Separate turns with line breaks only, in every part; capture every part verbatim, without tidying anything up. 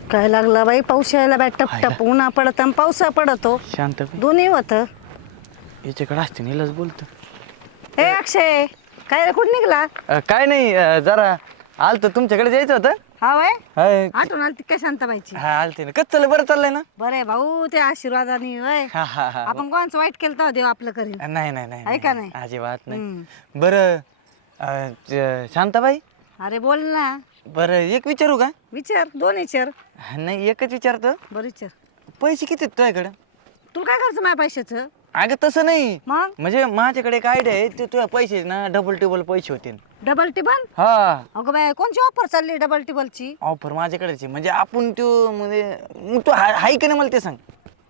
काय लागला बाई पाऊस यायला बाई टप टप उन्हा पडत आणि पावसा पडतो
शांत
दोन्ही होत.
याच्याकडे असते नीलाच बोलतो.
हे अक्षय काय रे कुठं निघला?
काय नाही अं, जरा आलतो तुमच्याकडे जायचं होतं.
हा वय
हाय.
आठवण आली काय शांताबाईची?
हा आलते ना. कसं चाललंय? बरं चाललंय ना?
बरे भाऊ ते आशीर्वादाने वय
हा हा हा
आपण कोणाचं वाईट केलं तर देव आपलं करीन.
नाही नाही नाही
आहे का नाही?
अजिबात नाही.
हम्म.
बरं अं, ज- शांताबाई
अरे बोल ना.
बरं एक विचारू का?
विचार दोन विचार.
नाही एकच विचारतो.
बरं विचार.
पैसे किती आहेत तुझ्याकडे?
तुला काय करायचं माझ्या पैशाचं?
अगं तसं नाही,
मग
म्हणजे माझ्याकडे एक आयडिया आहे ते तुझ्या पैसे ना डबल टेबल पैसे होतील.
Double table?
हा
अगं बाय कोणची ऑफर चालली डबल टिबलची?
ऑफर माझ्याकडेच आहे. म्हणजे आपण तो म्हणजे मग तू हाय हाय की नाही मला ते सांग.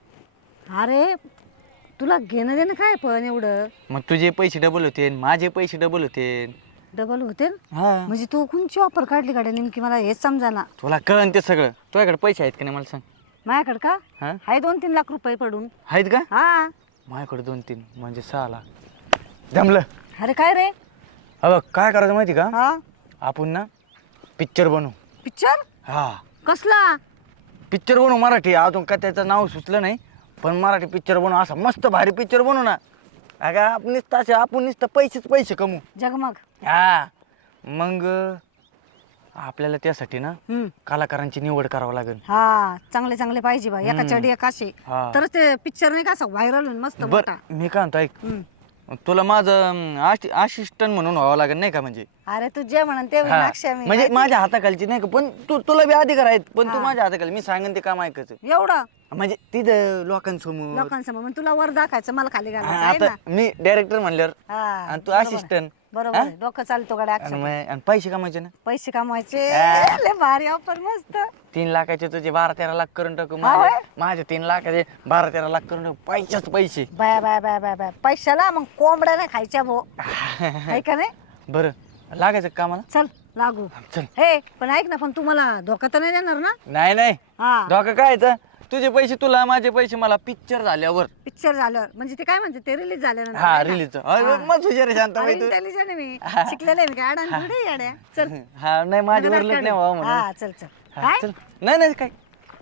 अरे तुला घेणं देणं काय पण एवढं?
मग तुझे पैसे डबल होते माझे पैसे डबल होते.
डबल होते?
हा
म्हणजे तू कोणची ऑफर काढली गाड्या नेमकी मला हेच समजा ना.
तुला कळन ते सगळं. तुझ्याकडे पैसे आहेत का नाही मला सांग.
माझ्याकडे का
हा
आहे दोन तीन लाख रुपये पडून.
आहेत का?
हा
माझ्याकडे दोन तीन म्हणजे सहा लाख जमलं.
अरे काय रे?
अबघ काय करायचं माहिती का?
हा
आपण ना पिक्चर बनवू.
पिक्चर?
हा
कसला?
पिक्चर बनवू मराठी. अजून काय त्याचं नाव सुचलं नाही पण मराठी पिक्चर बनवू. असा मस्त भारी पिक्चर बनवू ना. अगं आपण नुसतं असे आपण नुसतं पैसेच पैसे कमवू.
जगमग.
हा मग आपल्याला त्यासाठी ना
हम्म.
कलाकारांची निवड करावं लागेल.
हा चांगले चांगले पाहिजे बा एका
हम्म.
चढी एका असे
हा.
तरच ते पिक्चर नाही का असं व्हायरल होईल मस्त
बर
मोठा.
मी काय म्हणतो ऐक,
हम्म.
तुला माझं असिस्टंट म्हणून व्हावं लागेल नाही का? म्हणजे
अरे तू जे म्हणन ते होईल
हा.
अक्षय मी.
म्हणजे माझ्या हाताखालची नाही का पण तू तुला बी अधिकार आहेत पण तू
हा.
माझ्या हाताखाली मी सांगेन ते काम ऐकायचं.
एवढं
म्हणजे तिथं लोकांसमोर.
लोकांसमोर मग तुला वर दाखायचं मला खाली
हा,
घालायचं आहे
आता
ना.
मी डायरेक्टर म्हणल्यावर
हा,
आणि तू
बरोबर आहे.
असिस्टंट
बरोबर आहे. डोकं चालतो गाड्या
आणि
अक्षय.
मग- आणि पैसे कमायचे ना.
पैसे कमवायचे
हा.
लय भारी ऑफर मस्त.
तीन लाखाचे तुझे बारा तेरा लाख करून टाकू.
हा,
माझे
होय?
माझे तीन लाखाचे बारा तेरा लाख करून टाकू. पैसेच पैसे.
बाय बाय बाय बाय बाय पैशाला मग कोंबड्या नाही खायच्या भो आहे का नाही?
बरं लागायचं का मला?
चल लागू.
चल.
हे पण ऐक ना पण तू मला धोका तर नाही देणार ना?
नाही नाही
हा
धोका काय यायचा? तुझे पैसे तुला माझे पैसे मला पिक्चर झाल्यावर.
पिक्चर झाल्यावर म्हणजे ते काय म्हणते ते रिलीज झाल्यानंतर
हा
आहे ना?
रिलीज
हा.
मग तुझ्या रे शांत
अरे
तू.
इंटेलिजंट आहे मी शिकलेलं आहे मी काय अडाणी थोडी आहे येड्या. चल
हा नाही माझे
मला
वरलत
काढ.
नाही व्हावं म्हणून.
हा चल चल
हा,
काय
चल. नाही नाही काय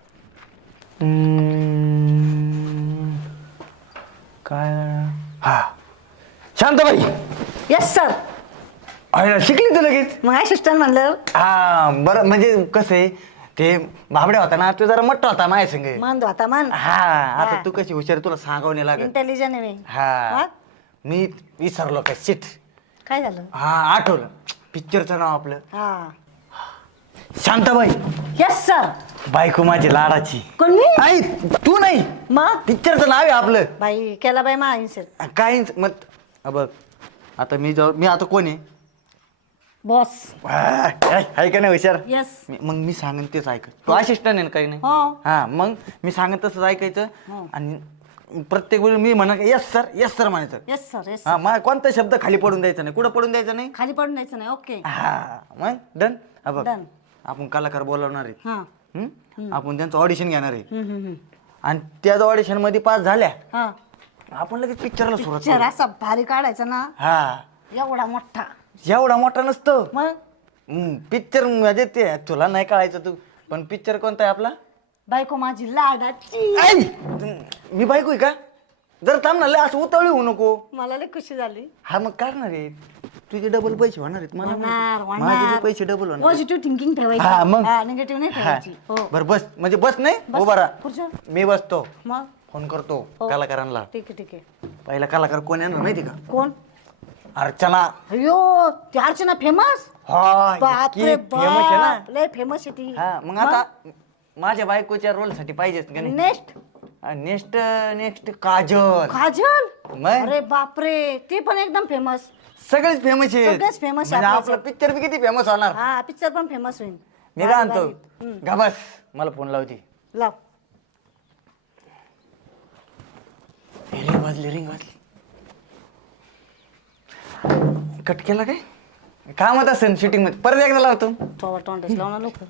काय हा शांताबाई
येस सर.
आहे ना शिकली तू लगेच.
मग असिस्टंट म्हणलं
हा बरं म्हणजे कसं आहे ते बाबड्या होता ना तो जरा मोठा होता माझ्या संग.
मान धोता मान.
हा आता
हा.
तू कशी हुशार तुला सांगावं नाही लागत.
इंटेलिजंट आहे मी.
हा
मग?
मी विसरलो काय शिट.
काय झालं?
हा आठवलं पिक्चरचं नाव आपलं
हा
शांताबाई.
Yes sir.
बायको माझी लाडाची.
कोण मी?
आई तू नाही
मग
पिक्चरचं नाव आहे आपलं.
बाई केला बाई मा इन्सर
काय मग हा बघ आता मी जाऊ मी आता कोण आहे?
बॉस.
हा, काय आहे का नाही हुशार?
येस.
मी- मग मी सांगेन तेच ऐक. तू असिस्टंट आहे ना काही नाही.
हो
हा मग मी सांगेन तसंच ऐकायचं
हो.
आणि प्रत्येक वेळी मी म्हणा येस सर येस सर म्हणायचं.
Yes sir yes.
हा मला कोणता शब्द खाली पडून द्यायचा नाही. कुठं पडून द्यायचं नाही.
खाली पडून द्यायचं नाही. ओके
हा मग डन. हा बघ
डन.
आपण कलाकार बोलवणार आहे.
हा
हम्म? आपण त्यांचं ऑडिशन घेणार आहे
हम्म, हम्म, हम्म.
आणि त्याच ऑडिशन मध्ये पास झाल्या
हा
आपण लगेच पिक्चरला सुरुवात
पिक्चर
करू.
असा भारी काढायचा ना
हा
एवढा मोठा.
एवढा मोठा नसतो
मग
पिक्चर म्हणजे ते तुला नाही कळायचं तू पण पिक्चर कोणता आहे आपला?
बायको माझी लाडाची.
आई मी बायको आहे का? जर थांब ना लय असं उतावळी होऊ नको.
मला लय खुशी झाली.
हा मग करणार आहे तुझे डबल पैसे होणार आहेत मला
होणार
माहिती. माझे
होणार
बी पैसे डबल होणार.
पॉझिटिव्ह थिंकिंग
हा,
ठेवायची.
मग?
हा निगेटिव्ह नाही
हा.
ठेवायची. हो
बरं बस म्हणजे बस नाही
बस.
उभा राहा.
खुर्च्या.
मी बसतो
मग
फोन करतो
हो.
कलाकारांना.
ठीक आहे ठीक आहे.
पहिला कलाकार कोण येणार माहिती का?
कोण?
अर्चना.
अयो ती अर्चना फेमस.
हा
बापरे
फेमस आहे ना.
बाप लय फेमस आहे ती.
हा मग आता माझ्या बायकोच्या रोल साठी पाहिजेच का नाही?
Next
next next Kajal.
Kajal.
मग?
अरे बापरे ती पण एकदम फेमस.
सगळेच फेमस आहे.
सगळेच famous आहे
म्हणजे
आपल्या
आपला पिक्चर बी किती फेमस होणार.
हा पिक्चर पण फेमस होईल.
मी काय
भारी,
म्हणतो
भारी. हम्म.
गा बस मला फोन लावती.
लाव.
रिंग वाजली रिंग वाजली. कट केला काय? कामात असेल शूटिंग मध्ये. परत एकदा लावतो.
थोडा तोंडच लाव ना लोक.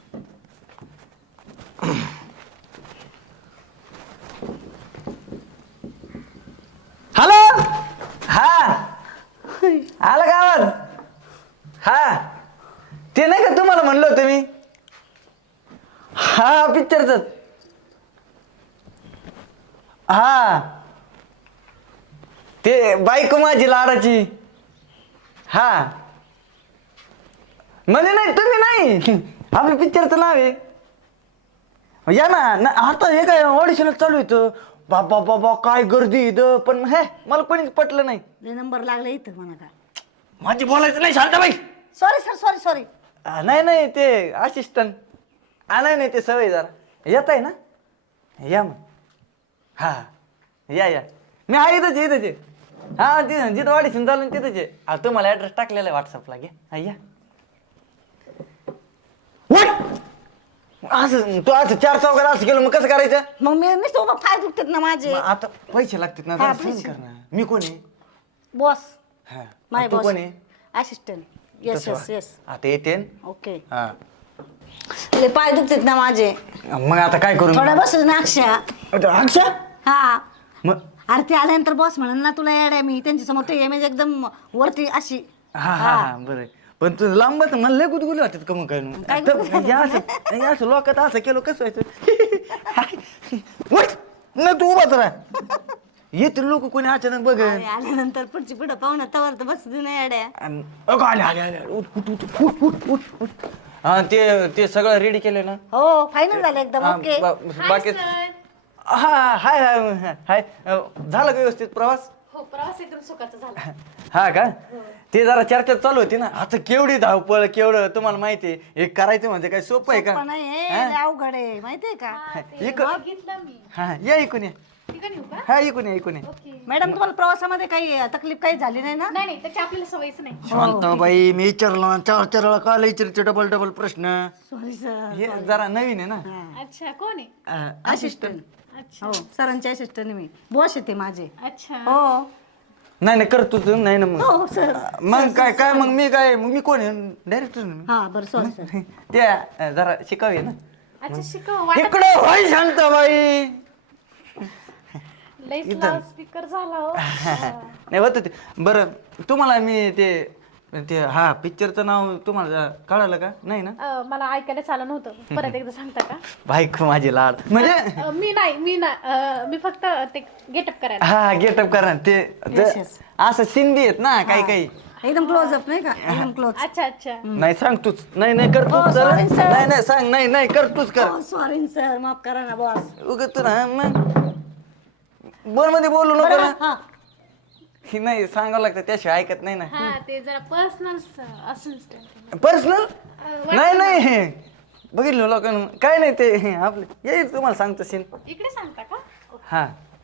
हॅलो हा आला का आवाज? हा ते नाही का तुम्हाला म्हणलं होतं मी हा पिक्चरच. हा ते बायको माझी लाडाची. हा म्हणजे नाही तुम्ही नाही, आपल्या पिक्चरचं नाव आहे. या ना ना, आता हे काय ऑडिशनच चालू येतं. बाबा बाबा काय गर्दी इथं, पण हे मला कोणीच पटलं नाही.
नंबर लागले इथं म्हणा का.
माझी बोलायचं नाही Shantabai.
Sorry sir sorry sorry.
आ, नाही नाही ते असिस्टंट. हा नाही नाही ते सवय जरा येत आहे ना. या मग. हा या या मी आहे इथंच इथंच आहे. हा तिथं जिथं ऑडिशन चालू तिथंच आहे. हा तुम्हाला ऍड्रेस टाकलेला आहे व्हॉट्सअपला. घ्या हा या. असं तू असं चार चौकात असं केलं मग कसं करायचं.
मग मी मी सोबत पाय दुखतात ना माझे.
मग आता पैसे लागतात ना
हा,
जरा
पैसे.
सहन कर ना. मी कोण आहे.
बॉस.
हा
माय
तू
बॉस.
कोण आहे.
असिस्टंट. येस
तसं
येस
वा.
येस.
आता येते
ओके.
हा
लय पाय दुखतात ना माझे.
मग आता काय करू.
थोडा बसूच ना अक्षय.
अक्षा
हा
मग
अरे ते आल्यानंतर बॉस म्हणून ना तुला येड्या मी त्यांच्या समोर ते इमेज एकदम वरती अशी.
हा हा हा बरं आहे. पण तू लांबच मला लय गुदगुली वाटत का मग काय नाही.
काय
तर
गुदगुली
या असं या असं लोकात असं केलं कसं व्हायचं. उठ. नाही तू उभाच राह. येतील लोक कोणी अचानक बघ.
अरे आल्यानंतर पुढची पुढं पाहुणा तवर तर बस नाही येड्या.
आले आले आले उठ उठ उठ उठ उठ उठ उठ. हा ते ते सगळं रेडी केलं ना.
हो फायनल झालं एकदम
हा,
ओके.
बा- बाकी हा हाय हाय हाय झालं का व्यवस्थित प्रवास.
हो प्रवास एकदम सुखाचा झाला.
हा का ते जरा चर्चा चालू होती ना. आता केवढी धावपळ केवढं तुम्हाला माहिती आहे. एक करायचं म्हणजे काय सोपं आहे का.
पण नाही हे
हा?
लय अवघड आहे माहितीये का.
हा, ते
इक-
बघितलं मी.
हा या ऐकून या.
ठिकाणी येऊ का?
हा ऐकून या ऐकून या.
ओके.
मॅडम तुम्हाला प्रवासामध्ये काही तकलीफ काही झाली नाही ना.
नाही नाही त्याची आपल्याला सवयच नाही.
शांताबाई मी विचारलं चार चार वेळा काल विचारते डबल डबल प्रश्न.
Sorry sir.
हे जरा नवीन आहे ना.
अच्छा कोण आहे?
असिस्टंट.
अच्छा
हो सरांचे असिस्टंट मी बॉस येते माझे.
अच्छा.
हो
नाही नाही करतो तू नाही ना मग.
हो सर.
मग काय काय मग मी काय मग मी कोण आहे डायरेक्टर ना मी.
हा बरं सॉरी सर.
त्या जरा शिकावी ना.
अच्छा शिकव वाटत
इकडे होय शांताबाई.
लईच लाऊड स्पीकर झाला हो.
नाही होत ते. बरं तुम्हाला मी ते ते हा पिक्चरचं नाव तुम्हाला कळालं का नाही ना.
अं, मला ऐकायला आलं नव्हतं. परत एकदा सांगता का?
बायको माझी लाड म्हणजे
अं, मी नाही मी ना अं, मी फक्त ते गेटअप करायला.
हा गेटअप करा ते ज-
yes.
असं सीन बी आहेत ना काही काही.
एकदम क्लोज अप नाही का एकदम क्लोज.
अच्छा अच्छा.
नाही सांग तूच नाही नाही कर
हो,
तूच चल.
sorry, sir.
नाही नाही सांग नाही नाही कर तूच कर.
सॉरी सर माफ करा ना बॉस.
उगत तू ना मग बोल मध्ये बोलू नको ना.
हा
ही नाही सांगावं लागतं त्याशिवाय ऐकत नाही ना.
हा ते जरा पर्सनल असिस्टंट.
पर्सनल
वाटलं
नाही नाही बघितलं लोकांना काय नाही ते आपले येईल तुम्हाला सांगतो सीन.
इकडे सांगता का?
हा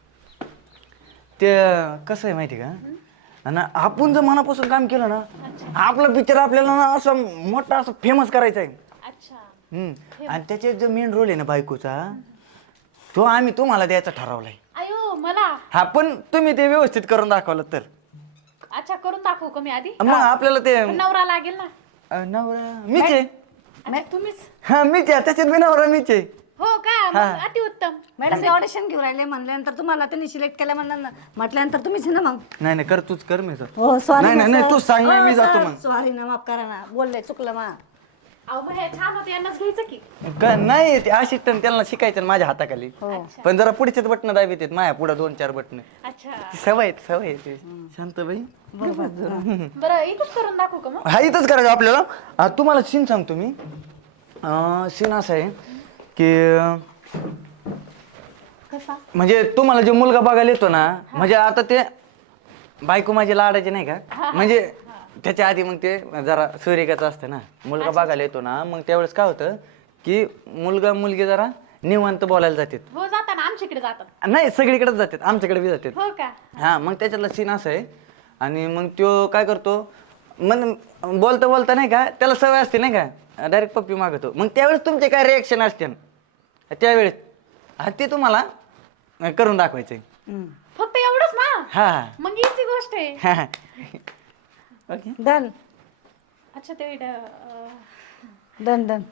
ते कसं आहे माहिती का. आणि आपण जर मनापासून काम केलं ना आपला पिक्चर आपल्याला ना असं मोठा असं फेमस करायचा आहे.
अच्छा.
हम्म. आणि त्याच्यात जो मेन रोल आहे ना बायकोचा तो आम्ही तुम्हाला द्यायचा ठरवलाय.
अयो मला.
हा पण तुम्ही ते व्यवस्थित करून दाखवलं तर.
अच्छा करून दाखवू का मी आधी?
मग आपल्याला ते
पण नवरा लागेल ना.
अं, नवरा मीच आहे.
अच्छा, तुम्हीच.
हा मीच आहे त्याच्यात बी नवरा मीच आहे.
हो का मग अतिउत्तम.
मॅडम ऑडिशन घेऊन राहिले म्हणल्यानंतर तुम्हाला त्यांनी सिलेक्ट केलं म्हणलं म्हटल्यानंतर तुम्हीच आहे ना मग.
नाही नाही कर तूच कर मी तर.
हो सॉरी.
नाही, नाही, नाही, तू सांग ना, मी जातो मग.
सॉरी ना माफ करा ना बोलले चुकलं मा.
अहो मग हे छान होते यांनाच घ्यायचं की.
का नाही ते असिस्टंट त्यांना शिकायचं ना माझ्या हाताखाली.
हो
पण जरा पुढचेच बटन दाबीत आहेत माझ्या पुढे दोन चार बटन.
अच्छा.
सवय आहेत, सवय आहे ते. शांतबाई
बरं इथंच करून दाखवू का मग?
हा इथंच करायचं आपल्याला. आ, तुम्हाला सीन सांगतो मी. सीन असं आहे की
कसा?
म्हणजे तुम्हाला जो मुलगा बघायला येतो ना म्हणजे आता ते बायको माझी लाडाची नाही का म्हणजे त्याच्या आधी मग ते जरा सूर्यकाचं असतं ना मुलगा बघायला येतो ना मग त्यावेळेस काय होतं की मुलगा मुलगी जरा निवांत बोलायला जातात.
हो जाताना आमच्याकडे जातात.
नाही सगळीकडेच जातात आमच्याकडे बी जातात.
हो का?
हा मग त्याच्यातला सीन असं आहे आणि मग तो काय करतो मग बोलता बोलता नाही का त्याला सवय असते नाही का डायरेक्ट पप्पी मागतो. मग त्यावेळेस तुमचे काय रिएक्शन असते त्यावेळेस हा ते तुम्हाला करून दाखवायचंय.
फक्त एवढंच ना.
हा
मग इझी गोष्ट आहे.
हा ओके
डन
अच्छा ते अं,
डन डन.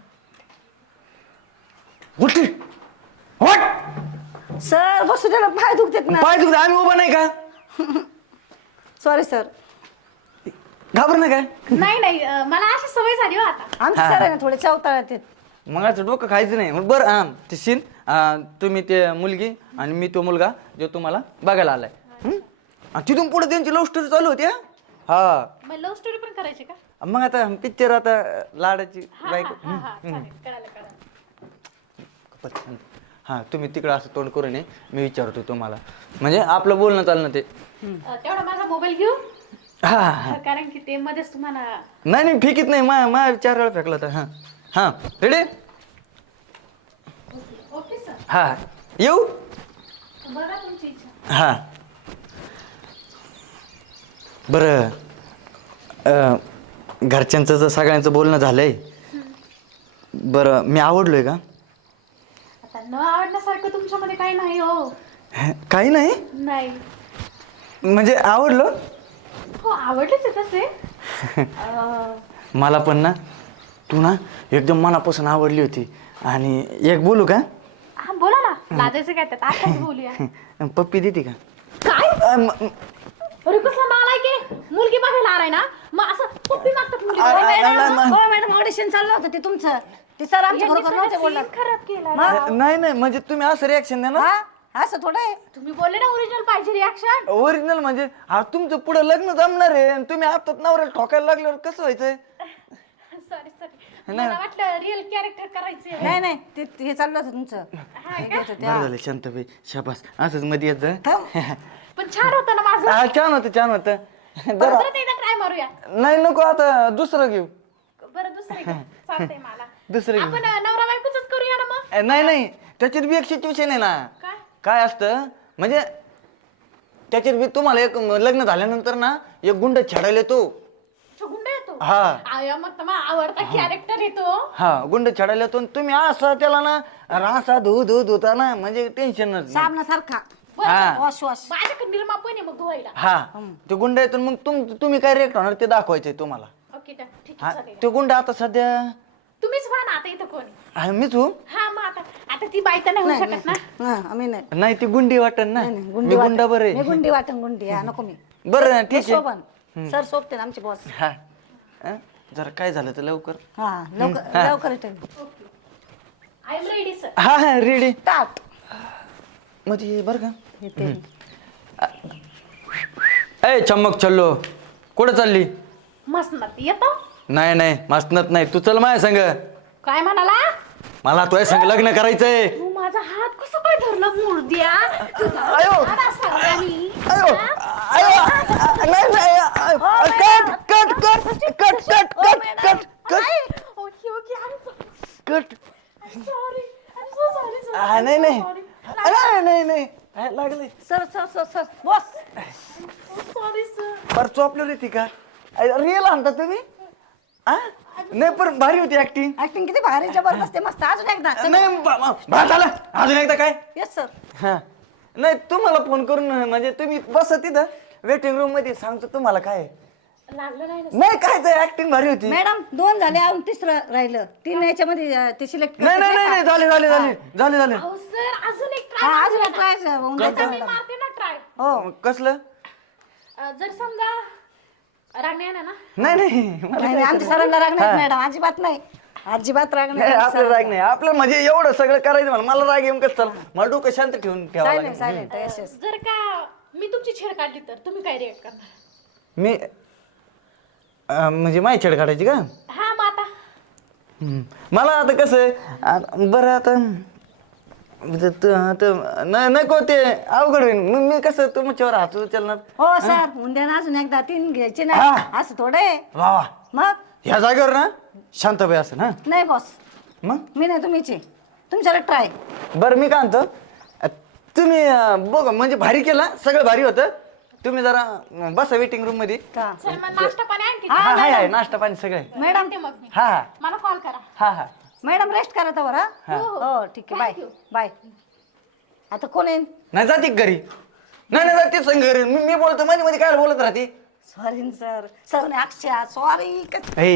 उठ उठ
सर बसू द्या ना पाय दुखतात ना.
पाय दुखत आम्ही उभा नाही का.
Sorry sir.
घाबर ना काय
नाही नाही अं, मला अशी सवय झाली हो आता.
आमचे
हा.
सर आहे ना थोडे चवताळ्यात आहेत.
मग असं डोकं खायचं नाही मग बरं हां ते सीन तुम्ही ते मुलगी आणि मी तो मुलगा जो तुम्हाला बघायला आलाय हं? आणि तिथून पुढे त्यांची लव्ह स्टोरी चालू होती हा हा
मग लव्ह स्टोरी पण करायची का?
मग आता पिक्चर आता लाडाची
हा
बायको
हा हा चालेल कळालं कळालं.
हां तुम्ही तिकडं असं तोंड करू नये मी विचारतो तुम्हाला म्हणजे आपलं बोलणं चालणं ते
अं, तेवढा माझा मोबाईल घेऊ
हा हा
कारण की ते मध्येच तुम्हाला
नाही नाही फेकीत नाही मा मा चार वेळा फेकला तर हां हां रेडी
ओके सर
हां येऊ
बघा तुमची इच्छा.
हां बरं अं, घरच्यांचं जर सगळ्यांचं बोलणं झालंय बरं मी आवडलोय का
आता न आवडण्यासारखं तुमच्यामध्ये काही नाही हो.
काही नाही
नाही
म्हणजे आवडलं
हो आवडलेच आहे तसे अं,
मला पण ना तू ना एकदम मनापासून आवडली होती आणि एक बोलू का
हा बोला ना लाजायचं काय त्यात आताच बोलूया.
पप्पी देते का
काय
अ, म-
अरे कसला नालाय की मुलगी बघायला आलाय ना मग असं पप्पी मागतात मुली.
आ- आ- आ- आ- आ-
हो मॅडम ऑडिशन चाललं होतं ते तुमचं ते सर आमच्या
यांनी
बरोबर
सगळं
नव्हते
scene
बोलला
खराब केला
अ, नाही नाही म्हणजे तुम्ही असं रिॲक्शन द्या ना
हा असं थोडं आहे
तुम्ही बोलले ना ओरिजिनल पाहिजे रिॲक्शन.
ओरिजिनल म्हणजे हा तुमचं पुढे लग्न जमणार आहे आणि तुम्ही आता नवऱ्याला ठोकायला लागल्यावर कसं व्हायचंय
सॉरी सॉरी मला वाटलं रिअल कॅरेक्टर करायचे.
नाही नाही ते ते हे चाललं होतं तुमचं
हा
हे
का?
घ्यायचं ते,
बरं
हा.
झालं शांतबाई शाबास असंच मध्ये येत जा.
थांब.
पण छान होतं ना माझं.
हा छान होतं छान होतं जरा
परत एकदा ट्राय मारूया.
नाही नको आता दुसरं घेऊ
बरं दुसरं घ्या. चालतंय मला.
दुसरं घेऊ
आपण अं, नवरा बायकोच करूया ना मग.
अ, नाही नाही त्याच्यात बी एक सिच्युएशन आहे ना
काय
काय असतं म्हणजे त्याच्यात बी तुम्हाला एक लग्न झाल्यानंतर ना एक गुंड छाडायला येतो
तो गुंड येतो.
हा
आया मग तर मला आवडता कॅरेक्टर येतो.
हा गुंड छाडायला येतो आणि तुम्ही असा त्याला ना रासा धू धू धुता ना म्हणजे टेन्शन
साबणासारखा
हा
वॉश वॉश
माझ्याकडे निर्मा पण आहे मग धुवायला.
हा ते गुंड येतो आणि मग तुम तुम्ही काय रिएक्ट होणार ते दाखवायचंय तुम्हाला
ओके डन. ठीक
हा
आहे चालेल.
ते गुंड आता सध्या
तुम्हीच व्हा ना आता इथं कोणी.
हा, मीच हो
हा मग आता आता ती बाई तर नाही होऊ शकत ना.
हा आम्ही नाही
नाही ती गुंडी वाटन ना
नाही, नाही,
मी
गुंडी
गुंडा
वाटण.
बरं
मी
आहे
गुंडी वाटण गुंडी हा नको मी
बरं
हे
ठीक आहे
शोभन सर सोबते ना आमचे बॉस
हा हा? जरा काय झालं तर लवकर
हा लवकर लवकर येतो
आय एम रेडी सर.
हा हा रेडी
टाट
मध्ये बरं का
येते
ए चम्मक चल्लो कुठं चालली
मस्त ना येतो.
नाही नाही मस्तनत नाही तू चल माझ्या संग
काय म्हणाला
मला तुझ्या संग लग्न करायचंय
तू माझा हात कसं काय धरला मुर्द्या.
आयो
सांगा मी
आयो आयो नाही नाही आयो. Cut cut cut cut cut cut cut cut
okay okay
cut
sorry so sorry
आ, नाही नाही नाही नाही नाही आ, लागले
sir sir sir sir boss
sorry sir.
पर चोपलं रे ती का रिअल आणता तुम्ही आ? नाही पण भारी होती ऍक्टिंग
ऍक्टिंग किती भारी जबरदस्त आहे मस्त अजून एकदा
नाही बा- बा- बा- झालं अजून एकदा काय
येस सर
हा नाही तुम्हाला फोन करून म्हणजे तुम्ही बसा तिथं वेटिंग रूम मध्ये सांगतो तुम्हाला काय
लागलं नाही ना.
नाही काय तर ऍक्टिंग भारी होती
मॅडम दोन झाले अजून तिसरं राहिलं तीन याच्यामध्ये अं, ते सिलेक्ट
नाही नाही नाही नाही झाले झाले झाले झाले झाले
अहो सर अजून एक
हा
ट्राय.
अजून एक try होऊन जाईल
आता मी
मॅडम.
मारते ना ट्राय.
हो
कसलं
जर समजा रागण्या ना
नाही नाही मला
नाही नाही,
काय
आमच्या
करायचं?
सरांना राग नाही
हा.
मॅडम अजिबात नाही अजिबात राग
नाही आपलं राग नाही आपलं म्हणजे एवढं सगळं करायचं मला मला राग येऊन कसं चाल मला डोकं शांत ठेवून ठेवा
सायलेंट सायलेंट येस येस
जर का मी तुमची छेड काढली तर तुम्ही काय रिएक्ट करणार.
मी अं, म्हणजे माय छेड काढायची का
हा मग आता
हम्म. मला आता कसं आहे, आ- बरं आता म्हणजे त- त- न- नको ते अवघड होईल मग मी कसं तुमच्यावर हात उचलणार
हो सर उद्या ना अजून एकदा तीन घ्यायचे नाही
हा.
असं थोडं आहे
वा वा
मग
ह्या जागेवर ना शांतबाई असं ना
नाही बॉस
मग
मी नाही तुम्हीच आहे तुमच्याकडे ट्राय
बरं मी काय म्हणतो अ, तुम्ही अं, बघा म्हणजे भारी केला सगळं भारी होतं तुम्ही जरा अं, बसा वेटिंग रूम मध्ये
का
चल मग नाश्ता पाणी आणखी
हा हाय हाय नाश्ता पाणी सगळे
मॅडम
ते मग मी
हा हा
मला कॉल करा.
हा हा
मॅडम रेस्ट करा तर बरं
हा.
हो ठीक आहे बाय
Thank you.
बाय आता कोण येईल
नाही जाते का घरी नाही नाही जाते संग घरी मी मी बोलतो मध्ये मध्ये काय बोलत राहते
सॉरी सर सर नाही अक्षय सॉरी
ए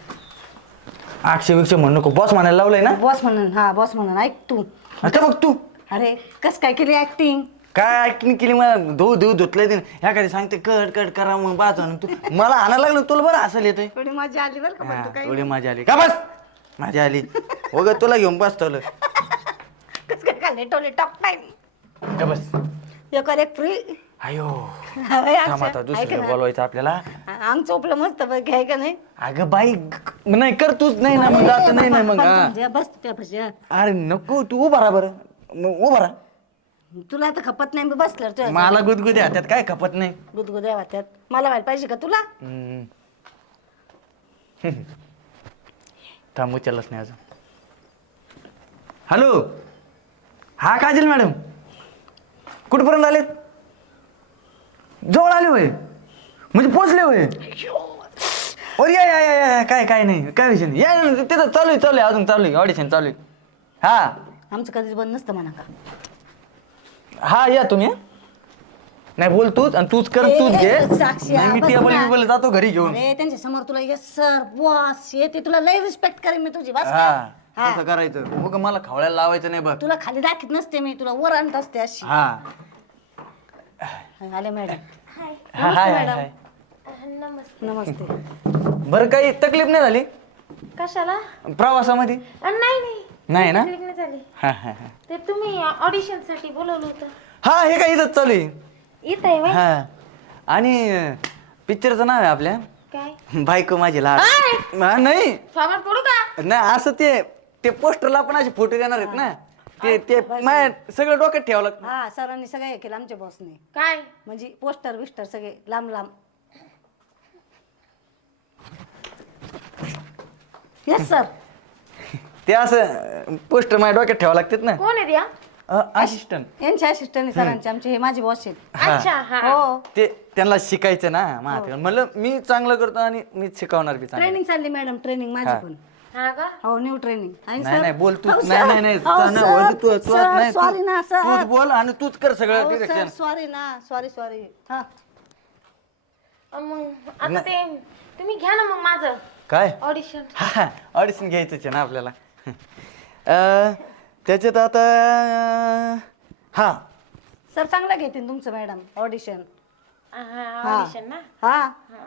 अक्षय विक्षय म्हणू नको बॉस म्हणायला लावलंय ना
बॉस म्हणून हा बॉस म्हणून ऐक तू
आता बघ तू
अरे कस काय केली ऍक्टिंग
काय ऍक्टिंग केली मला धू धू धुतले ते ह्या कधी सांगते कट कट करा मग पाहतो ना तू मला आणायला लागलं तुला बरं हसायला येतोय
थोडी मजा आली बरं का पण तू
हा,
काही
थोडी मजा आली का बस मजा आली हो ग तुला घेऊन बसतवलं.
कसं काय खाल्ले टोले टॉक टाइम
ए बस
एक और एक फ्री.
अयो
हवे
थांब आता दुसरं बोलवायचं आपल्याला.
आमचं उपलं मस्त पैकी आहे का नाही.
अगं बाई ग- नाही कर तूच नाही ना मग आता नाही नाही मग
पण
हा.
समजा, बस त्या पाशी, हा.
अरे नको तू उभा राहा बरं मग उभा राहा.
तुला आता खपत नाही मी बसलं तुझ्या
मला गुदगुद्या त्यात काय खपत नाही.
गुदगुद्या वाट्यात मला व्हायला पाहिजे का तुला.
हम्म. थांब उचललाच नाही अजून. हॅलो हा काजल मॅडम कुठपर्यंत आलेत. जवळ आले होय म्हणजे पोचले होय. अरे या या या या काय काय नाही काय विषय नाही या ना, तिथं चालू आहे चालू आहे अजून चालू आहे ऑडिशन चालू आहे. हा
आमचं कधीच बंद नसतं म्हणा का.
हा या तुम्ही हं. नाही बोल तूच आणि तूच कर
ए,
तूच घे.
साक्षी,
नाही मी
बस
टेबल
ना.
बिबल जातो घरी घेऊन.
अरे त्यांच्या समोर तुला येस सर बॉस येते तुला लय रिस्पेक्ट करेन मी तुझी बस
हा
का? हा.
कसं करायचं मग मला खवळ्याला लावायचं नाही बघ.
तुला खाली दाखवत नसते मी तुला वर आणत असते अशी.
हा
आले मॅडम.
हा, हाय हाय
मॅडम.
हाय.
नमस्ते.
नमस्ते.
बरं काही तकलीफ नाही झाली
कशाला
प्रवासामध्ये.
अ, नाही नाही
नाही ना
तकलीफ नाही झाली.
हा हा हा.
ते तुम्ही ऑडिशन साठी बोलवलं होतं.
हा हे काय इथंच चालू आहे.
येत आहे व्हय?
हा आणि पिक्चरचं नाव आहे आपल्या
काय
बायको माझी लाड.
आय!
हा, नाही
थोबाड पडू का?
नाही असं ते ते पोस्टरला पण असे फोटो देणार आहेत ना ते ते माझ्या सगळं डोक्यात ठेवावं लागतं.
हा सरांनी सगळं हे केलं आमच्या बॉसने
काय
म्हणजे पोस्टर बिस्टर सगळे लांब लांब. Yes sir.
ते असं पोस्टर माझ्या डोक्यात ठेवावं लागतात ना.
कोण आहे द्या?
असिस्टंट
यांचे असिस्टंट सरांचे आमचे हे माझे बॉस आहेत.
हा.
अच्छा हा
हो
ते त्यांना शिकायचं ना महात्मा म्हणलं मी चांगलं करतो आणि मीच शिकवणार बी चांगलं.
ट्रेनिंग चालली मॅडम ट्रेनिंग
हा.
माझी पण.
हा का?
हो न्यू ट्रेनिंग. आणि
नाही
सर-
नाही बोल तू
अहो,
नाही
सर.
नाही नाही
अहो,
नाही,
सर.
बोल तू तू
सर,
नाही
सॉरी ना
तू-
सर.
तूच बोल आणि तूच कर सगळं
अहो,
डिरेक्शन.
सर सॉरी ना सॉरी सॉरी. हा
अ, मग आता ते तुम्ही घ्या ना मग माझं
काय
ऑडिशन.
हा ऑडिशन घ्यायचंच आहे ना आपल्याला. अं, त्याच्यात आता अं, हा
सर चांगलं घेतील तुमचं मॅडम ऑडिशन.
ऑडिशन ना.
हा
हा.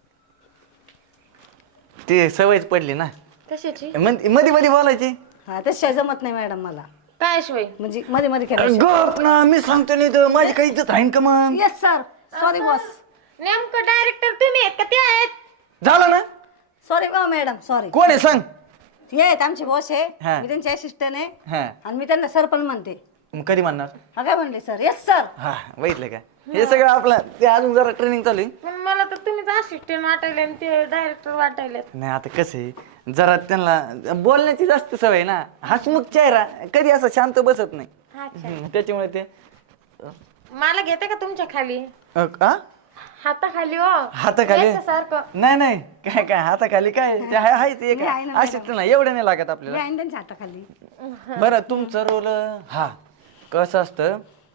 ते सवयच पडली ना
कशाची?
मध्ये मध्ये मध्ये बोलायची.
हा त्याशिवाय जमत नाही मॅडम मला
काय शिवाय?
म्हणजे मध्ये मध्ये खेळायचं.
गप ना मी सांगतो नाही तर माझी काही इज्जत राहीन का मग.
Yes sir sorry boss.
नेमकं डायरेक्टर तुम्ही आहेत का ते आहेत?
झालं ना.
Sorry madam sorry.
कोण आहे सांग.
हे आहेत आमचे बॉस आहे
हा.
मी त्यांचे असिस्टंट आहे
हा
आणि मी त्यांना सर पण म्हणते.
मग कधी म्हणणार.
हा काय म्हणले सर येस सर.
हा बघितलं का हे सगळं आपलं ते अजून जरा ट्रेनिंग चालू आहे.
पण मला तर तुम्हीच असिस्टंट वाटायले आणि ते डायरेक्टर वाटायले.
नाही आता कसं आहे जरा त्यांना बोलण्याची जास्त सवय ना हसमुख चेहरा कधी असं शांत बसत नाही.
अच्छा.
हम्म, त्याच्यामुळे ते
मला घेते का तुमच्या खाली?
अ, आ?
हाताखाली हो.
हाताखाली
सारखं.
नाही नाही काय काय हाताखाली काय ते आहे आहे ते
मी आहे ना,
असेच ना एवढं नाही लागत
मी
आपल्याला.
आहे ना त्यांच्या हाताखाली.
बरं तुमचं रोल हा कसं असतं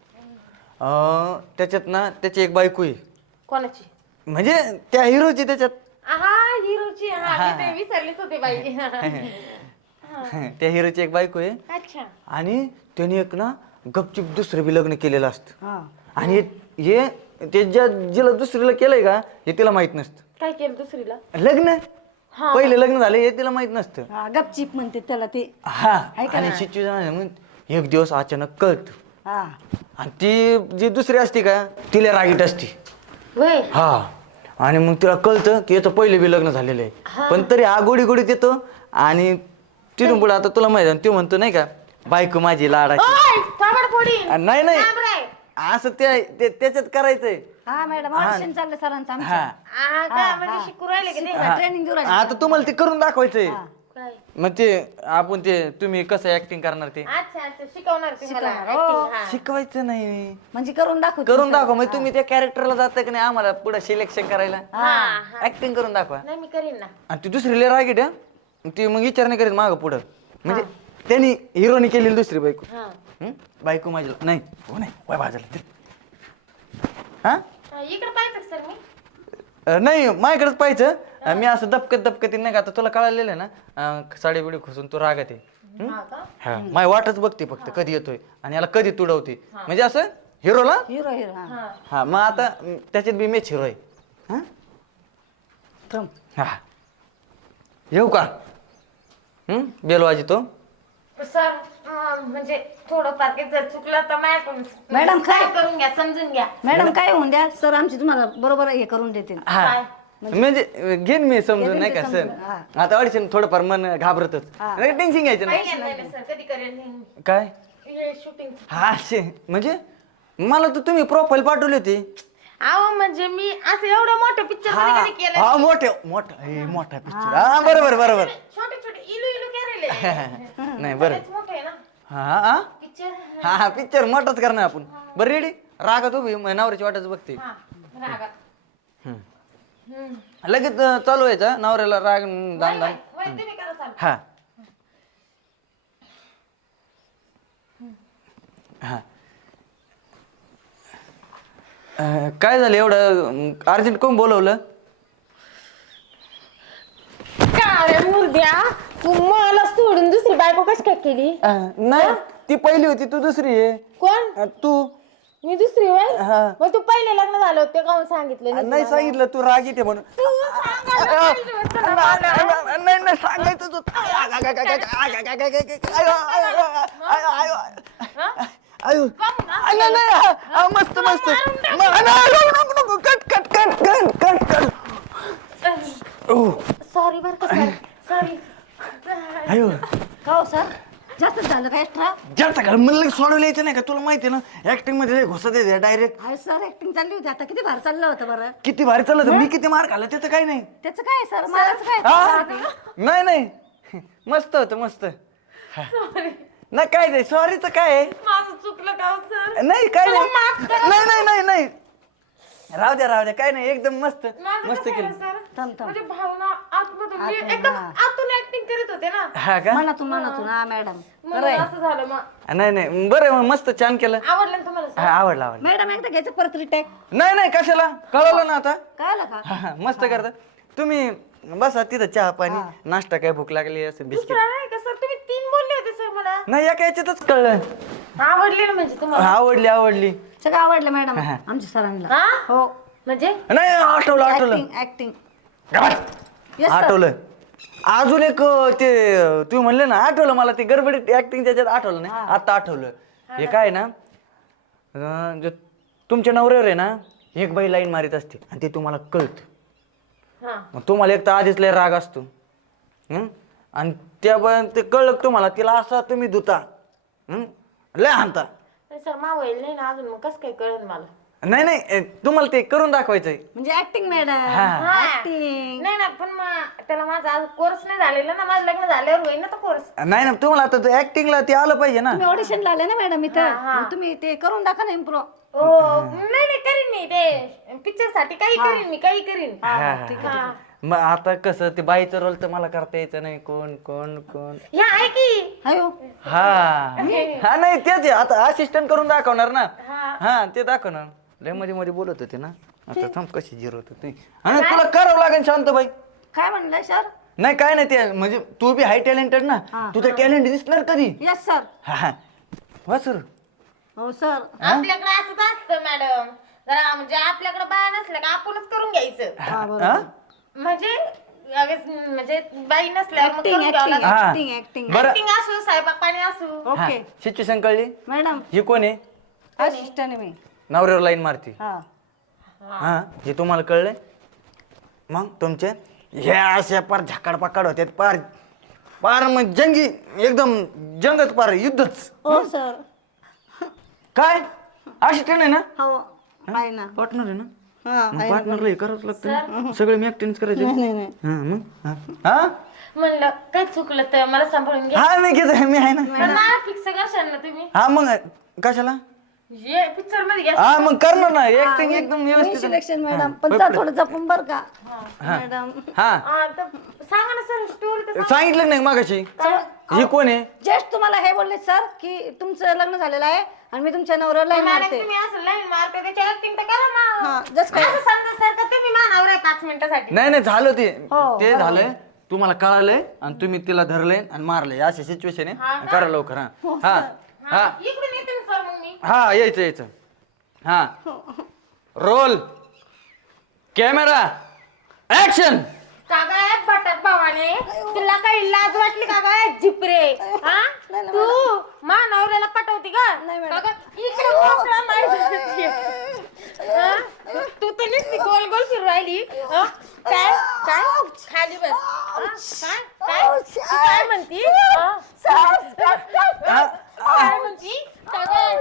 अं, त्याच्यात ना त्याची एक बायको आहे
कोणाची?
म्हणजे त्या हिरोची त्याच्यात.
हा हिरोची. हा मी ते विसरलीच होते बाई.
त्या हिरोची एक बायको आहे
अच्छा.
आणि त्याने एक ना गपचिप दुसरं बी लग्न केलेलं असतं.
हा
आणि हे ते ज्या जिला दुसरीला केलंय का हे तिला माहित नसतं.
काय केलं दुसरीला?
लग्न
हा.
पहिले लग्न झाले हे तिला माहित नसतं.
हा, गपचीप म्हणते त्याला ते.
हा
आहे का
आणि
ना?
सिच्युएशन एक दिवस अचानक कळत
हा
आणि ती जी दुसरी असती का तिला रागीट असती.
वय.
हा आणि मग तिला कळतं की याचं पहिले बी लग्न झालेलं आहे पण तरी हा गोडी गोडीत येतो आणि तिथून पुढे आता तुला माहिती आहे ते म्हणतो नाही का बायको माझी लाडाची.
ओय, थोबाड फोडीन.
आ, नाही नाही
थांब रे.
असं ते ते- त्याच्यात करायचंय.
हा मॅडम ऑडिशन चाललं सरांचं आमचं.
हा
आ, का म्हणजे शिकू राहिले का ते?
हा.
ट्रेनिंग देऊ राहिले.
आता तुम्हाला ते करून दाखवायचंय.
काय?
मग ते आपण ते तुम्ही कसं ऍक्टिंग करणार ते
अच्छा अच्छा शिकवणार तुम्ही मला
शिकवणार, हो.
acting, हा.
शिकवायचं नाही
म्हणजे करून दाखव
करून दाखवा मग तुम्ही त्या कॅरेक्टरला जाता की नाही आम्हाला पुढे सिलेक्शन करायला
हा हा.
ऍक्टिंग करून दाखवा.
नाही मी करीन ना.
आणि ती दुसरी लय रागीट आहे ती मग विचार नाही करीत मागं पुढं म्हणजे त्यांनी हिरोनी केलेली दुसरी बायको.
हा.
हं? बायको माझी नाही हो नाही वय बाजूला हा
हा, इकडे पाहायचं का सर मी?
अं, नाही माझ्याकडेच पाहिजे. मी असं दपकत दपकत नाही का आता तुला कळालेलं आहे ना अं, साडी बिडी खुसून तू रागत आहे.
हा का?
हा माझी वाटच बघते फक्त कधी येतोय आणि याला कधी तुडवते म्हणजे असं हिरोला.
हिरो हिरो हा
हा.
हा मग आता अं, त्याच्यात बी मेच हिरो आहे. हा?
थांब.
हा येऊ का. हं बेल वाजतो.
सर अं, म्हणजे थोडं पार जर चुकलं तर माझ्याकडून
मॅडम, काय?
काय करून घ्या समजून घ्या.
मॅडम काय होऊन द्या सर आमची तुम्हाला बरोबर हे करून देतील
हा म्हणजे घेईन मी समजून
घेईन
नाही
ते
का
समजून,
सर
हा.
आता अडचण थोडंफार मन घाबरतच
हा.
टेन्शन घ्यायचं नाही
नाही नाही, नाही, सर कधी करेल नाही
काय
हे शूटिंग.
हा शे म्हणजे मला तर तुम्ही प्रोफाईल पाठवली होती
अहो म्हणजे मी असं एवढं मोठं पिक्चर
हा
कधी केलं
हा मोठे मोठा हे मोठा पिक्चर हा बरोबर बरोबर
छोटे छोटे इलू इलू केलेले
नाही बरं
मोठे आहे ना
हा हा
पिक्चर.
हा हा पिक्चर मोठाच करणार आपण बरं रेडी रागात उभी म- नवऱ्याची वाटच बघते
हा रागात.
हम्म.
हम्म.
लगेच अं, चालू व्हायचं नवऱ्याला राग दाम दाम
वय, वय, तुम्ही करा चालू.
हा हा अं, काय झालं एवढं अर्जंट कोण बोलवलं
का रे मुर्द्या तू मला सोडून दुसरी बायको कशी काय केली?
अं, नाही ती पहिली होती तू दुसरी आहे
कोण?
अं, तू
मी दुसरी वय
हा.
मग तू पहिले लग्न झालं होते काहून सांगितलं नाही
नाही
तुम्हाला?
सांगितलं तू राग येते म्हणून
तू सांगायला पाहिजे होतं ना मला.
नाही नाही सांगायचं तू आयो नाही नाही मस्त मस्त cut cut cut cut cut cut
sorry बर का सर सॉरी.
आयो
का हो सर जास्त झालं का एक्स्ट्रा
जास्त का मला सोडवलं यायचं नाही का तुला माहिती आहे ना ऍक्टिंग मध्ये घुसत येते डायरेक्ट
अरे सर ऍक्टिंग चालली होती आता किती भार चाललं होतं बरं
किती भारी चालत मी किती मार्क आला त्याचं काही नाही
त्याचं काय सर मलाच काय
हा? नाही नाही मस्त होतं मस्त नाही काय नाही सॉरीचं काय आहे
माझं चुकलं का हो, सर?
नाही काय
मला
नाही
माफ करा.
नाही नाही नाही नाही राहू द्या राहू द्या काय नाही एकदम मस्त
माझं
मस्त
कसं आहे
केलं
ना, सर
थांब, थांब.
म्हणजे भावना आतमधून मी
आतून,
एकदम
हा.
आतून ऍक्टिंग करत होते ना
हा का
मनातून मनातून हा मॅडम
म्हणून असं झालं मग
नाही नाही बरं मग मस्त छान केलं
आवडलं ना तुम्हाला
हा आवडलं आवडलं
मॅडम एकदा घ्यायचं परत रिटॅक
नाही नाही कशाला कळवलं ना आता
कळलं का
हा, हा, मस्त करता तुम्ही बसा तिथं चहा पाणी नाश्ता काय भूक लागली असं बिस्किट
दुसरा नाही का सर तुम्ही तीन बोलले होते सर मला
नाही एका याच्यातच कळलं
आवडले ना म्हणजे तुम्हाला
आवडली आवडली
सगळं आवडलं मॅडम आमच्या सरांना
हा
हो
म्हणजे
नाही आठवलं आठवलं
ऍक्टिंग ऍक्टिंग
गप्प. आठवलं अजून एक अं, ते अं, तुम्ही म्हणले ना आठवलं मला ते गडबडीत ऍक्टिंग त्याच्यात आठवलं नाही आता आठवलं हे काय ना अं, जे तुमच्या नवऱ्यावर आहे ना एक बाई लाईन मारित असते आणि ते तुम्हाला कळतं
हा
मग तुम्हाला एक तर आधीच लय राग असतो हं? आणि त्या पण ते कळलं का तुम्हाला तिला असा तुम्ही धुता हं? लय हाणता
नाही सर मा होईल नाही ना अजून मग कसं काय कळेल मला
नाही नाही अं, तुम्हाला ते करून दाखवायचंय
म्हणजे ऍक्टिंग मॅडम
हा.
ऍक्टिंग
नाही ना पण मग त्याला माझा कोर्स नाही झालेला ना माझं लग्न झाल्यावर होईल ना तो कोर्स.
नाही ना तुम्हाला आता ऍक्टिंगला ते आलं पाहिजे ना
तुम्ही ऑडिशनला आले ना मॅडम इथं मग तुम्ही ते करून दाखवा ना इम्प्रूव्ह
हो नाही नाही करीन मी ते पिक्चर साठी काही करीन मी काही करीन. हा.
मग आता कसं ते बाईचं रोल तर मला करता यायचं नाही कोण कोण कोण
ह्या आहे की
अयो
हा हा नाही तेच आहे. आता असिस्टंट करून दाखवणार ना
हा.
हा ते दाखवणार लय मध्ये मध्ये बोलत होते ना आता थांब कशी जिरवत होते आणि तुला करावं लागेल शांत बाई
काय म्हणलं सर
नाही काय नाही ते म्हणजे तू बी हाय टॅलेंटेड ना तुझं टॅलेंट दिसणार कधी
यस सर
हा वा सर
हो सर
आपल्याकडे असंच असतं मॅडम जरा म्हणजे आपल्याकडे बाया नसल्या का आपणच करून घ्यायचं म्हणजे अगं, म्हणजे बाई नसल्यावर मग
ऍक्टिंग
करून घ्यावं
ऍक्टिंग
लागतं.
ऍक्टिंग ऍक्टिंग
बरं.
Acting असू स्वयंपाक पाणी असू
ओके
सिच्युएशन कळली
मॅडम
ही कोण आहे
असिस्टंट आहे मी
नवऱ्यावर लाईन मारती
हा
हा हे तुम्हाला कळलंय मग तुमचे हे असे पार झाकाड पाकाड होते पार पार मग जंगी एकदम जंगच पार युद्धच
हो सर
काय असिस्टंट आहे ना
हो आहे ना
पार्टनर आहे ना
हा
मग पार्टनरला हे करावंच लागतं ना. सगळं मी एकटीनेच करायचं
नाही नाही
हा मग हा. हा
म्हणलं काय चुकलं तर मला सांभाळून घ्या
हा मी घेतो मी आहे ना
पण मला फिक्स करशाल ना तुम्ही
हा मग कशाला
हे पिक्चर मध्ये घ्या
हा मग करणार ना ऍक्टिंग एकदम व्यवस्थित
सिलेक्शन मॅडम पण चल थोडं जपून बर का मॅडम
हा
हा, तर सांगा ना सर स्टोरी तर
सांगितलं नाही मागाशी ही कोण आहे
जस्ट तुम्हाला हे बोलले सर की तुमचं लग्न झालेलं आहे आणि मी तुमच्या नवऱ्याला लाईन
मॅडम
मारते
तुम्ही असं लाईन मारते त्याची ऍक्टिंग तर करा ना
हा जस्ट काय
असं समजा सर का तुम्ही मानावर आहे पाच मिनिटासाठी
नाही नाही झालं ते
हो,
ते झालंय तुम्हाला कळालंय आणि तुम्ही तिला धरलंय आणि मारलंय अशी सिच्युएशन आहे करा लवकर हा हा हा
इकडून येते ना सर मग मी
हा यायचं यायचं हा रोल कॅमेरा ऍक्शन
का काय भटक भावाने तुला काही लाज वाटली का काय झिपरे हा
म्हणती हा?
हा?
काय म्हणती काय काय?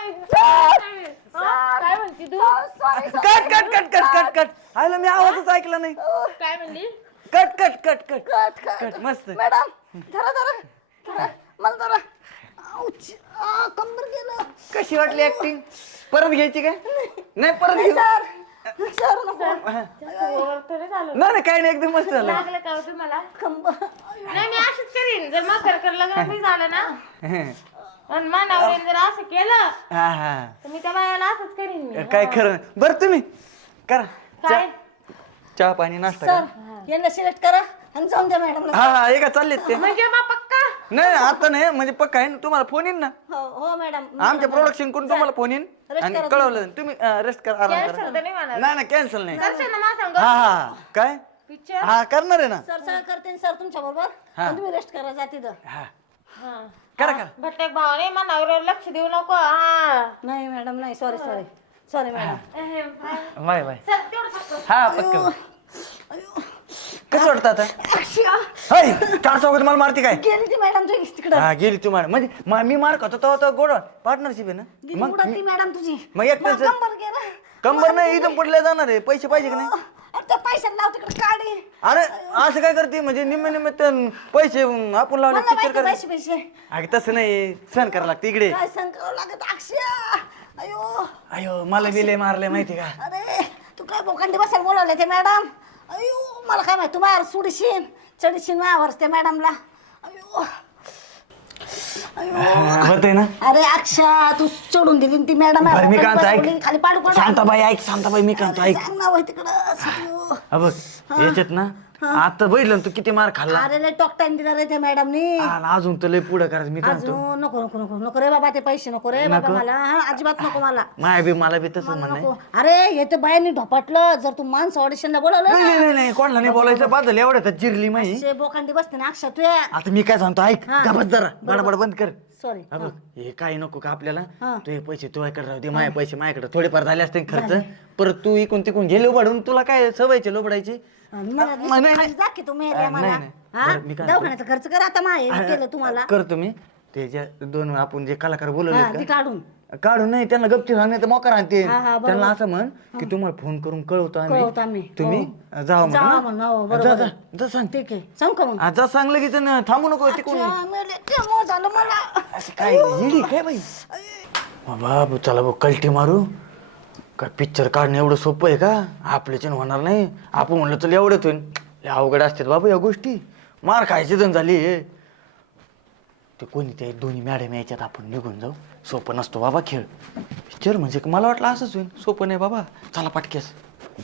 हा, काय म्हणती तू
cut cut cut cut cut cut आयला मी आवाजच ऐकला नाही.
काय म्हणली
cut cut cut cut
cut cut
cut मस्त.
मॅडम धरा धरा धरा. मला धरा. आऊच. आ, कंबर गेलं.
कशी वाटली ऍक्टिंग? परत घ्यायची काय? नाही परत
नाही
घेऊ.
सर सर नको.
जास्त ओरडतो रे झालं
नाही नाही काही नाही एकदम मस्त झालं.
लागलं का हो तुम्हाला
कंबर
नाही मी असंच करीन जर मग कर लग्न नाही झालं ना आणि मानावर जर असं केलं
हा हा
तर मी त्या बायाला असंच करीन मी
काय खरं बरं तुम्ही करा
काय
चहा- चहा पाणी नाश्ता
सर
करा.
यांना सिलेक्ट करा आणि जाऊन द्या मॅडमला.
हा हा एका चाललेत ते.
म्हणजे मग पक्का
नाही आता नाही म्हणजे पक्का आहे ना तुम्हाला फोन येईन ना
हो हो मॅडम.
आमच्या प्रोडक्शन कडून तुम्हाला फोन येईन
Rest
आणि
करा
कळवलं तुम्ही रेस्ट करा आराम
Cancel
करा.
तर नाही म्हणणार.
नाही नाही कॅन्सल नाही
करशील ना मला सांग
हा हा काय
पिक्चर
हा करणार आहे ना
सर सगळं करते सर तुमच्या बरोबर
हा.
तुम्ही रेस्ट करा जा तिथं.
हा करा करा
भट्टक भावाने मनावर लक्ष देऊ नको हा
नाही मॅडम नाही sorry sorry sorry madam.
Ahem, bye.
Bye bye
चल तेवढं फक्त.
हा पक्का कसं वाटतं आता
अक्षया,
हाय चार चौकात मला मारती काय
गेली ती मॅडम तुझी तिकडं.
हा गेली तू मार म्हणजे मा- मी मार खातो तेव्हा तर गोड पार्टनरशिप आहे ना
गेली
मग
उडत ती मॅडम तुझी.
मग एक
मला
पेन्सिल-
कंबर गेलं.
कंबर नाही इथून पडल्या जाणार आहे पैसे पाहिजे की नाही
अरे त्या पैशाला लाव तिकडे काढी.
अरे असं काय करते म्हणजे निम्मे निम्मे ते पैसे आपण लावले
मला
पिक्चर
माहिती
कर
पैसे पैसे
अगं तसं नाही सहन करावं लागतं इकडे
काय सांग करावं लागत अक्षया. अयो
अयो मला बिले मारले माहिती का
अरे तू काय बोकांडी बसायला बोलावले ते मॅडम. अयो मला काय माहिती तू माझ्यावर सुडशीन चढशीन माझ्यावर त्या मॅडमला. अयो अयो
होतंय ना
अरे अक्षा तू चढून दिली ती मॅडम
बरं मी काय म्हणतो
खाली
ऐक
पाडू पाडू
शांताबाई ऐक शांताबाई मी काय म्हणतो ऐक
सांग ना वय तिकडं. अयो.
हा बघ याच्यात ना आता बघितलं ना तू किती मार खाल्ला
अरे लय टॉक टाइम दिला रे त्या मॅडमनी.
आणि अजून तर लय पुढं करायचं मी काय म्हणतो
अजून नको नको नको नको रे बाबा ते पैसे नको रे बाबा मला हा अजिबात नको मला.
माय बी मला बी तसं
मला
म्हणणं
नको. अरे हे तर बायांनी ढोपाटलं जर तू माणसं ऑडिशनला बोलावलं
नाही
ना
नाही, नाही नाही कोणाला नाही बोलायचं बाद झालं एवढं तर जिरली माही
शे बोकांडी बसते ना अक्षा तू
आता मी काय सांगतो ऐक
हा.
गबत जरा बडबड बंद कर
सॉरी
हा बघ हे काही नको का आपल्याला
हा.
तू हे पैसे तुझ्याकडे राहू दे माझे पैसे माझ्याकडे थोडेफार झाले असते खर्च परत तू इकून तिकून गेले उभाडून तुला काय सवयचे लोबडायची
जा की तुम्ही
नाही,
मला
नाही.
हा
बरं, मी काय
दवाखान्याचा खर्च कर आता माय केलं तुम्हाला
करतो मी ते ज्या दोन आपण जे कलाकार
हा ती
बोलवले
काढून
काढून नाही त्यांना गपची सांगणे तर मोकार आणते
हा, हा, बरोबर.
त्यांना असं म्हण की तुम्हाला फोन करून कळवतो
कळवतो आम्ही.
आम्ही तुम्ही
हो.
जावा
जावा
म्हणून
म्हणून, हो,
ना.
बरोबर
जा जा
आहे.
जा सांग
ठीक आहे सांग का मग
हा, जा सांगलं की त्यांना थांबू नको तिकडून
अच्छा, मेले, केव्हा झालं मला
असं काय येडी काय बाई बाबा चला भाऊ कल्टी मारू काय पिक्चर काढणं एवढं सोपं आहे का आपल्याच्यान होणार नाही आपण म्हणलं चल एवढंच होईल लय अवघड असतात बाबा या गोष्टी मार खायची जण झाली ते कोणी ते दोन्ही मॅडम यायच्यात आपण निघून जाऊ सोपं नसतो बाबा खेळ पिक्चर म्हणजे मला वाटलं असंच होईल सोपं नाही बाबा चला पाटकेस